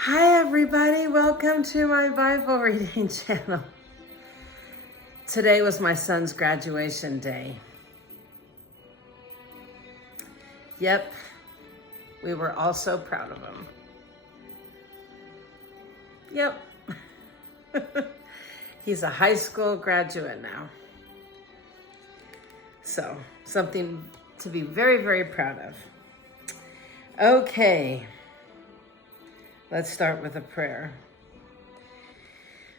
Hi everybody, welcome to my Bible reading channel. Today was my son's graduation day. Yep, we were all so proud of him. Yep, he's a high school graduate now. So, something to be very, very proud of. Okay. Let's start with a prayer.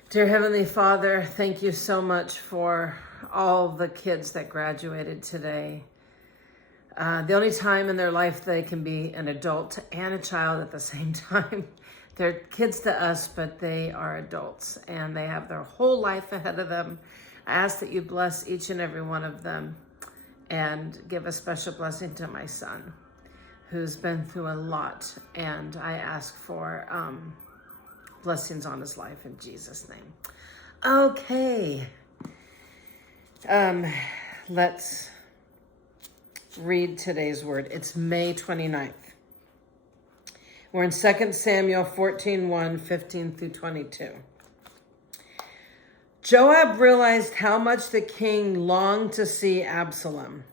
Dear Heavenly Father, thank you so much for all the kids that graduated today. The only time in their life they can be an adult and a child at the same time. They're kids to us, but they are adults and they have their whole life ahead of them. I ask that you bless each and every one of them and give a special blessing to my son, who's been through a lot, and I ask for blessings on his life in Jesus' name. Okay, let's read today's word. It's May 29th. We're in 2 Samuel 14:1, 15 through 22. Joab realized how much the king longed to see Absalom.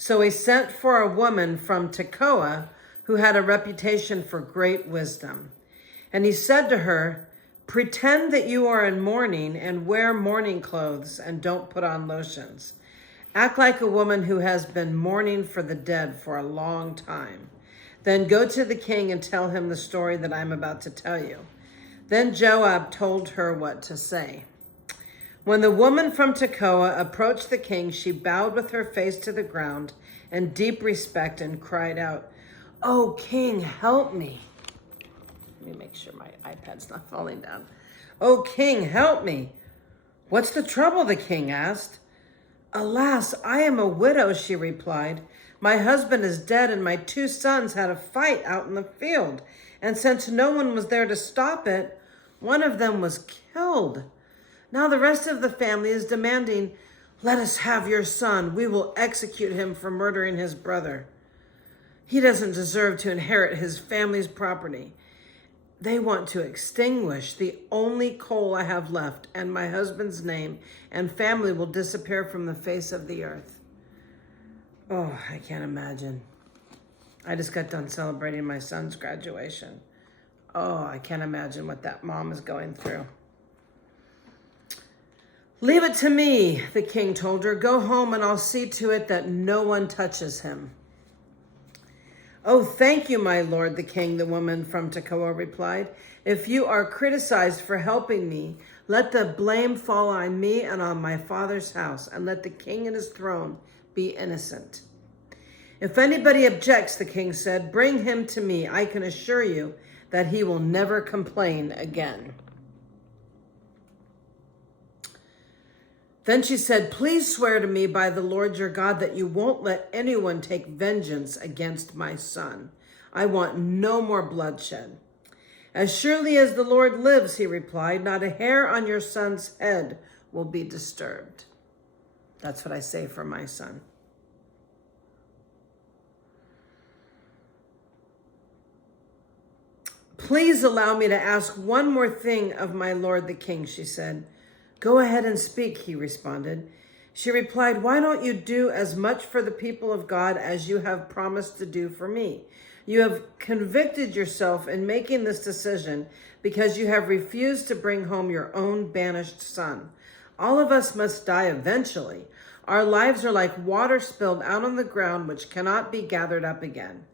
So he sent for a woman from Tekoa who had a reputation for great wisdom. And he said to her, "Pretend that you are in mourning and wear mourning clothes and don't put on lotions. Act like a woman who has been mourning for the dead for a long time. Then go to the king and tell him the story that I'm about to tell you." Then Joab told her what to say. When the woman from Tekoa approached the king, she bowed with her face to the ground in deep respect and cried out, "Oh, king, help me." Let me make sure my iPad's not falling down. "Oh, king, help me." "What's the trouble?" the king asked. "Alas, I am a widow," she replied. "My husband is dead and my 2 sons had a fight out in the field. And since no one was there to stop it, one of them was killed. Now the rest of the family is demanding, 'Let us have your son. We will execute him for murdering his brother. He doesn't deserve to inherit his family's property.' They want to extinguish the only coal I have left, and my husband's name and family will disappear from the face of the earth." Oh, I can't imagine. I just got done celebrating my son's graduation. Oh, I can't imagine what that mom is going through. "Leave it to me," the king told her. "Go home and I'll see to it that no one touches him." "Oh, thank you, my lord, the king," the woman from Tekoa replied. "If you are criticized for helping me, let the blame fall on me and on my father's house, and let the king and his throne be innocent." "If anybody objects," the king said, "bring him to me. I can assure you that he will never complain again." Then she said, "Please swear to me by the Lord your God that you won't let anyone take vengeance against my son. I want no more bloodshed." "As surely as the Lord lives," he replied, "not a hair on your son's head will be disturbed." That's what I say for my son. "Please allow me to ask one more thing of my lord the king," she said. "Go ahead and speak," he responded. She replied, "Why don't you do as much for the people of God as you have promised to do for me? You have convicted yourself in making this decision because you have refused to bring home your own banished son. All of us must die eventually. Our lives are like water spilled out on the ground, which cannot be gathered up again.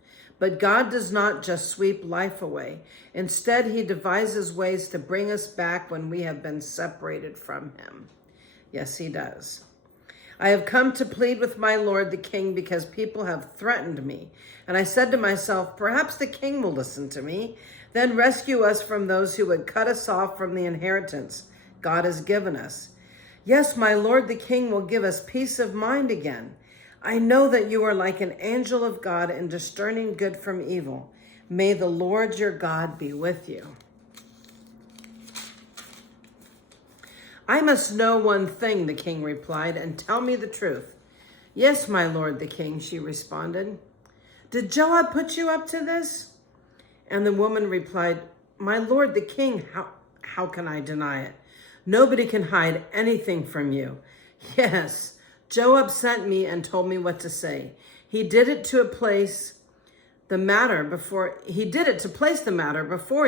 But God does not just sweep life away. Instead, he devises ways to bring us back when we have been separated from him." Yes, he does. "I have come to plead with my lord the king because people have threatened me. And I said to myself, perhaps the king will listen to me, then rescue us from those who would cut us off from the inheritance God has given us. Yes, my lord the king will give us peace of mind again. I know that you are like an angel of God in discerning good from evil. May the Lord your God be with you." "I must know one thing," the king replied, "and tell me the truth." "Yes, my lord the king," she responded. "Did Joab put you up to this?" And the woman replied, my lord the king, how can I deny it? Nobody can hide anything from you. Yes, Joab sent me and told me what to say. He did it to place the matter before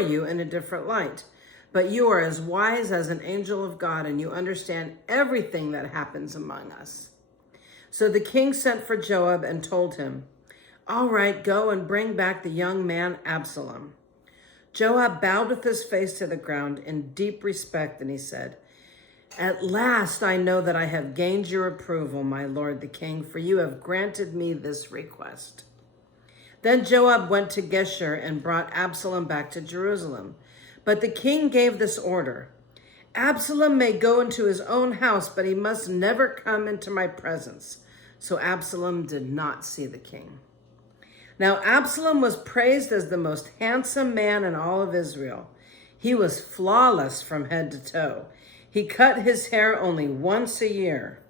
you in a different light. But you are as wise as an angel of God, and you understand everything that happens among us. So the king sent for Joab and told him, all right, go and bring back the young man Absalom. Joab bowed with his face to the ground in deep respect, and he said, at last I know that I have gained your approval, my lord the king, for you have granted me this request. Then Joab went to Geshur and brought Absalom back to Jerusalem. But the king gave this order, Absalom may go into his own house, but he must never come into my presence. So Absalom did not see the king. Now Absalom was praised as the most handsome man in all of Israel. He was flawless from head to toe. He cut his hair only once a year.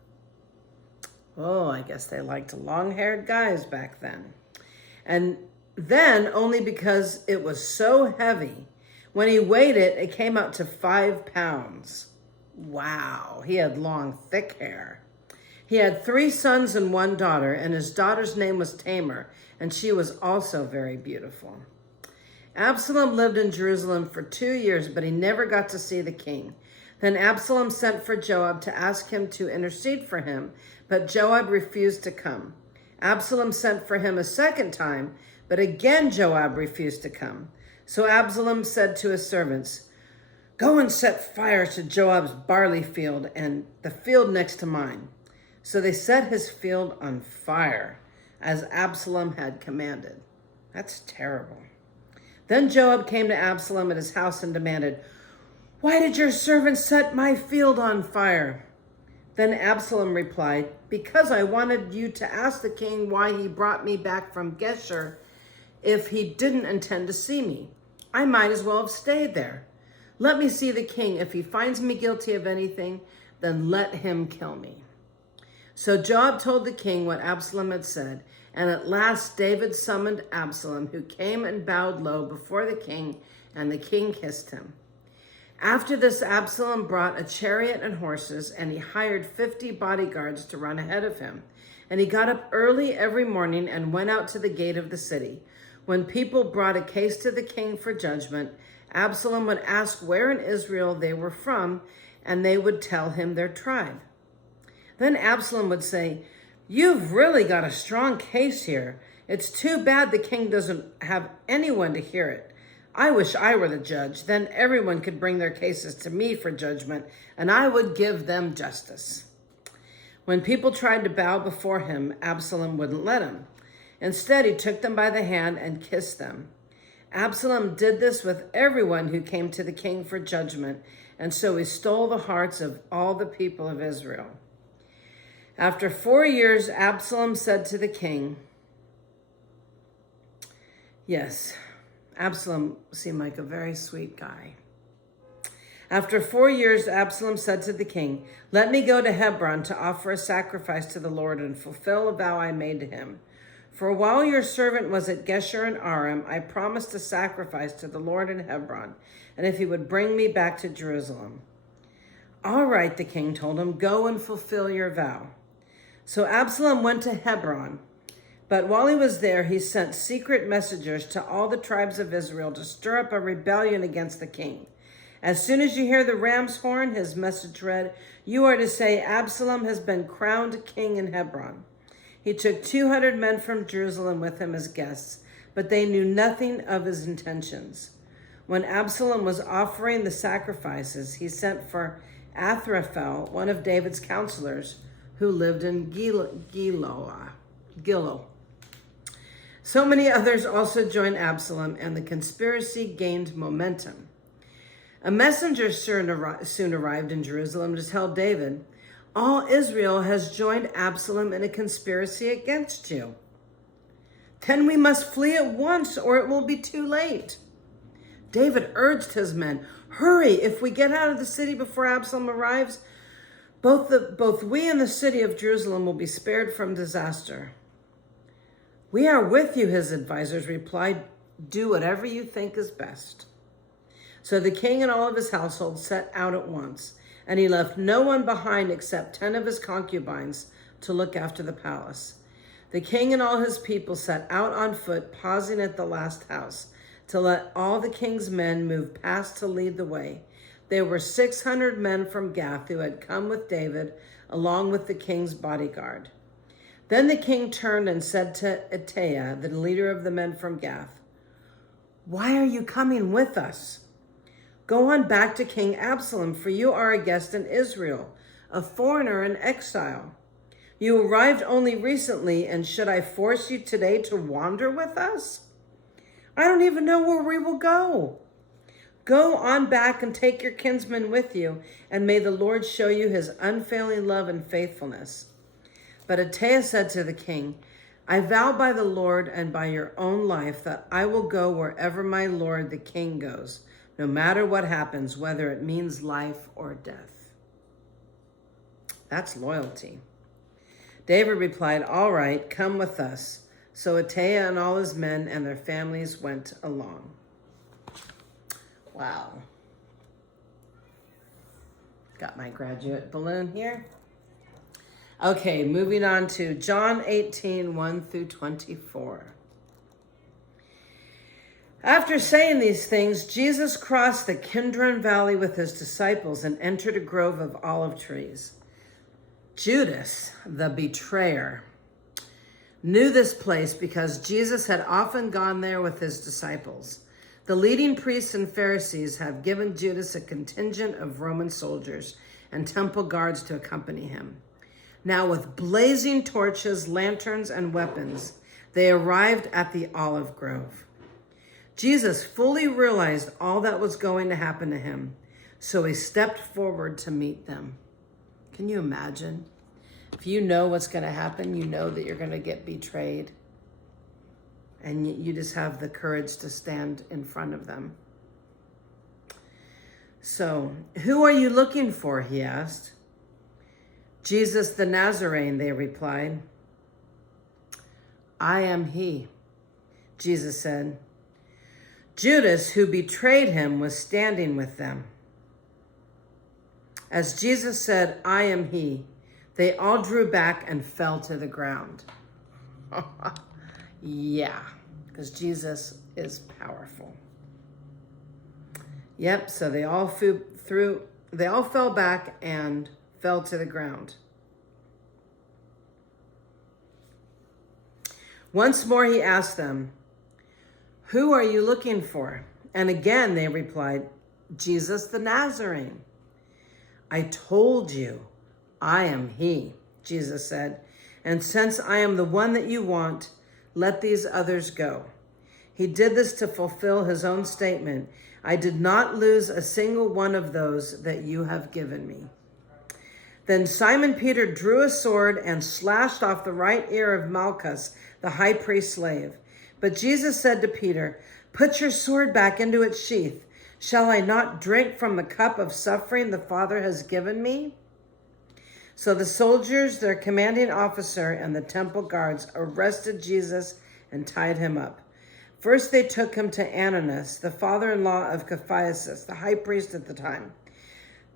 Oh, I guess they liked long-haired guys back then. And then only because it was so heavy. When he weighed it, it came out to 5 pounds. Wow, he had long, thick hair. He had 3 sons and 1 daughter, and his daughter's name was Tamar, and she was also very beautiful. Absalom lived in Jerusalem for 2 years, but he never got to see the king. Then Absalom sent for Joab to ask him to intercede for him, but Joab refused to come. Absalom sent for him a second time, but again Joab refused to come. So Absalom said to his servants, go and set fire to Joab's barley field and the field next to mine. So they set his field on fire, as Absalom had commanded. That's terrible. Then Joab came to Absalom at his house and demanded, why did your servant set my field on fire? Then Absalom replied, because I wanted you to ask the king why he brought me back from Geshur if he didn't intend to see me. I might as well have stayed there. Let me see the king. If he finds me guilty of anything, then let him kill me. So Joab told the king what Absalom had said, and at last David summoned Absalom, who came and bowed low before the king, and the king kissed him. After this, Absalom brought a chariot and horses, and he hired 50 bodyguards to run ahead of him. And he got up early every morning and went out to the gate of the city. When people brought a case to the king for judgment, Absalom would ask where in Israel they were from, and they would tell him their tribe. Then Absalom would say, you've really got a strong case here. It's too bad the king doesn't have anyone to hear it. I wish I were the judge. Then everyone could bring their cases to me for judgment, and I would give them justice. When people tried to bow before him, Absalom wouldn't let them. Instead, he took them by the hand and kissed them. Absalom did this with everyone who came to the king for judgment, and so he stole the hearts of all the people of Israel. After 4 years, Absalom said to the king, yes, Absalom seemed like a very sweet guy. After 4 years, Absalom said to the king, let me go to Hebron to offer a sacrifice to the Lord and fulfill a vow I made to him. For while your servant was at Geshur and Aram, I promised a sacrifice to the Lord in Hebron, and if he would bring me back to Jerusalem. All right, the king told him, go and fulfill your vow. So Absalom went to Hebron. But while he was there, he sent secret messengers to all the tribes of Israel to stir up a rebellion against the king. As soon as you hear the ram's horn, his message read, you are to say, Absalom has been crowned king in Hebron. He took 200 men from Jerusalem with him as guests, but they knew nothing of his intentions. When Absalom was offering the sacrifices, he sent for Ahithophel, one of David's counselors, who lived in Gilo. So many others also joined Absalom, and the conspiracy gained momentum. A messenger soon arrived in Jerusalem to tell David, all Israel has joined Absalom in a conspiracy against you. Then we must flee at once, or it will be too late. David urged his men, hurry, if we get out of the city before Absalom arrives, both we and the city of Jerusalem will be spared from disaster. We are with you, his advisors replied. Do whatever you think is best. So the king and all of his household set out at once, and he left no one behind except 10 of his concubines to look after the palace. The king and all his people set out on foot, pausing at the last house, to let all the king's men move past to lead the way. There were 600 men from Gath who had come with David, along with the king's bodyguard. Then the king turned and said to Ittai, the leader of the men from Gath, "Why are you coming with us? Go on back to King Absalom, for you are a guest in Israel, a foreigner in exile. You arrived only recently, and should I force you today to wander with us? I don't even know where we will go. Go on back and take your kinsmen with you, and may the Lord show you his unfailing love and faithfulness." But Ittai said to the king, "I vow by the Lord and by your own life that I will go wherever my lord the king goes, no matter what happens, whether it means life or death." That's loyalty. David replied, "All right, come with us." So Ittai and all his men and their families went along. Wow. Got my graduate balloon here. Okay, moving on to John 18, 1 through 24. After saying these things, Jesus crossed the Kidron Valley with his disciples and entered a grove of olive trees. Judas, the betrayer, knew this place because Jesus had often gone there with his disciples. The leading priests and Pharisees have given Judas a contingent of Roman soldiers and temple guards to accompany him. Now, with blazing torches, lanterns, and weapons, they arrived at the olive grove. Jesus fully realized all that was going to happen to him, so he stepped forward to meet them. Can you imagine? If you know what's going to happen, you know that you're going to get betrayed, and you just have the courage to stand in front of them. So, "Who are you looking for?" he asked. "Jesus the Nazarene," they replied. "I am he," Jesus said. Judas, who betrayed him, was standing with them. As Jesus said, "I am he," they all drew back and fell to the ground. Yeah, because Jesus is powerful. Yep, so they all fell back and fell to the ground. Once more he asked them, "Who are you looking for?" And again they replied, "Jesus the Nazarene." "I told you, I am he," Jesus said. "And since I am the one that you want, let these others go." He did this to fulfill his own statement, "I did not lose a single one of those that you have given me." Then Simon Peter drew a sword and slashed off the right ear of Malchus, the high priest's slave. But Jesus said to Peter, "Put your sword back into its sheath. Shall I not drink from the cup of suffering the Father has given me?" So the soldiers, their commanding officer, and the temple guards arrested Jesus and tied him up. First they took him to Annas, the father-in-law of Caiaphas, the high priest at the time.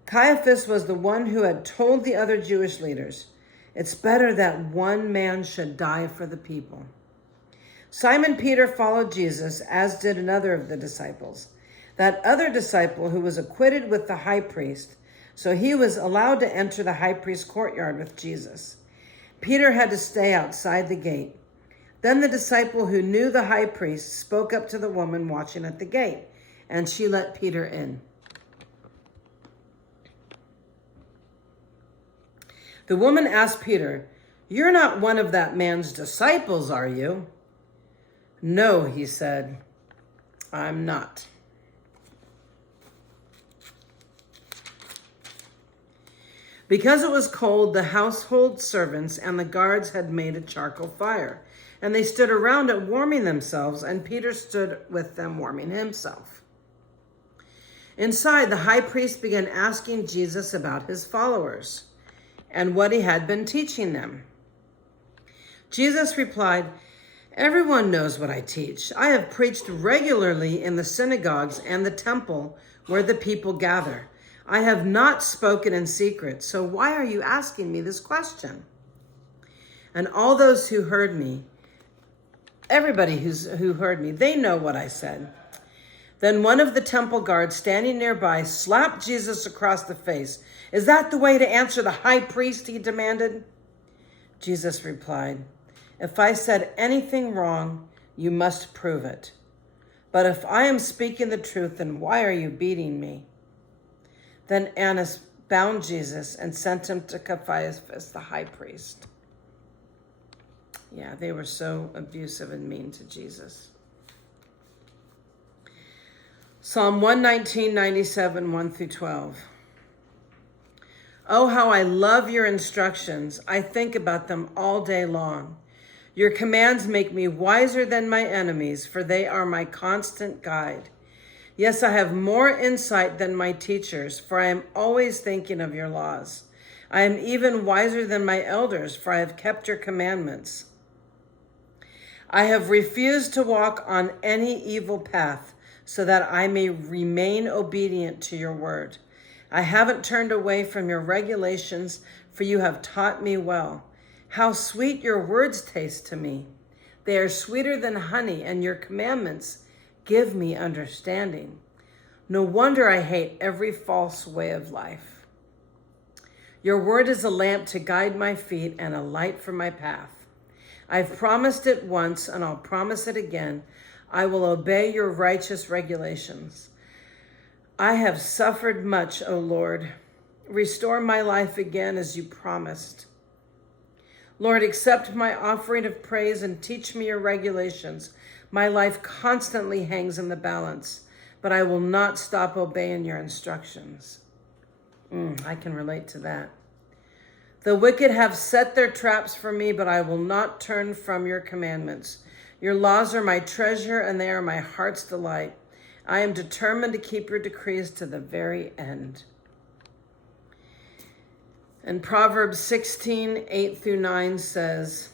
Caiaphas was the one who had told the other Jewish leaders, "It's better that one man should die for the people." Simon Peter followed Jesus, as did another of the disciples. That other disciple who was acquitted with the high priest, so he was allowed to enter the high priest's courtyard with Jesus. Peter had to stay outside the gate. Then the disciple who knew the high priest spoke up to the woman watching at the gate, and she let Peter in. The woman asked Peter, "You're not one of that man's disciples, are you?" "No," he said, "I'm not." Because it was cold, the household servants and the guards had made a charcoal fire, and they stood around it warming themselves, and Peter stood with them warming himself. Inside, the high priest began asking Jesus about his followers and what he had been teaching them. Jesus replied, Everyone knows what I teach. I have preached regularly in the synagogues and the temple where the people gather. I have not spoken in secret, so why are you asking me this question?" And all those who heard me, everybody who heard me, they know what I said. Then one of the temple guards standing nearby slapped Jesus across the face. "Is that the way to answer the high priest?" he demanded. Jesus replied, "If I said anything wrong, you must prove it. But if I am speaking the truth, then why are you beating me?" Then Annas bound Jesus and sent him to Caiaphas, the high priest. Yeah, they were so abusive and mean to Jesus. Psalm 119:97, 1 through 12. Oh, how I love your instructions. I think about them all day long. Your commands make me wiser than my enemies, for they are my constant guide. Yes, I have more insight than my teachers, for I am always thinking of your laws. I am even wiser than my elders, for I have kept your commandments. I have refused to walk on any evil path, so that I may remain obedient to your word. I haven't turned away from your regulations, for you have taught me well. How sweet your words taste to me. They are sweeter than honey, and your commandments give me understanding. No wonder I hate every false way of life. Your word is a lamp to guide my feet and a light for my path. I've promised it once, and I'll promise it again. I will obey your righteous regulations. I have suffered much, O Lord. Restore my life again as you promised. Lord, accept my offering of praise and teach me your regulations. My life constantly hangs in the balance, but I will not stop obeying your instructions. I can relate to that. The wicked have set their traps for me, but I will not turn from your commandments. Your laws are my treasure, and they are my heart's delight. I am determined to keep your decrees to the very end. And Proverbs 16:8 through 9 says,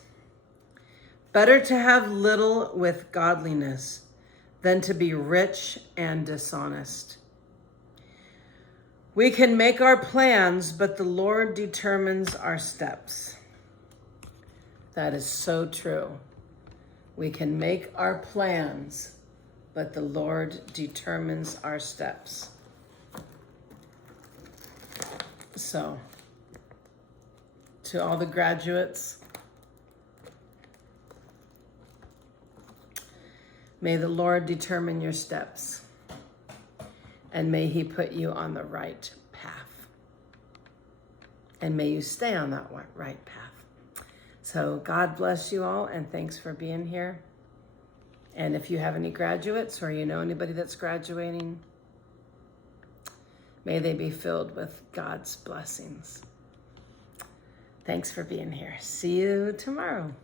better to have little with godliness than to be rich and dishonest. We can make our plans, but the Lord determines our steps. That is so true. We can make our plans, but the Lord determines our steps. So, to all the graduates, may the Lord determine your steps, and may he put you on the right path. And may you stay on that right path. So God bless you all, and thanks for being here. And if you have any graduates or you know anybody that's graduating, may they be filled with God's blessings. Thanks for being here. See you tomorrow.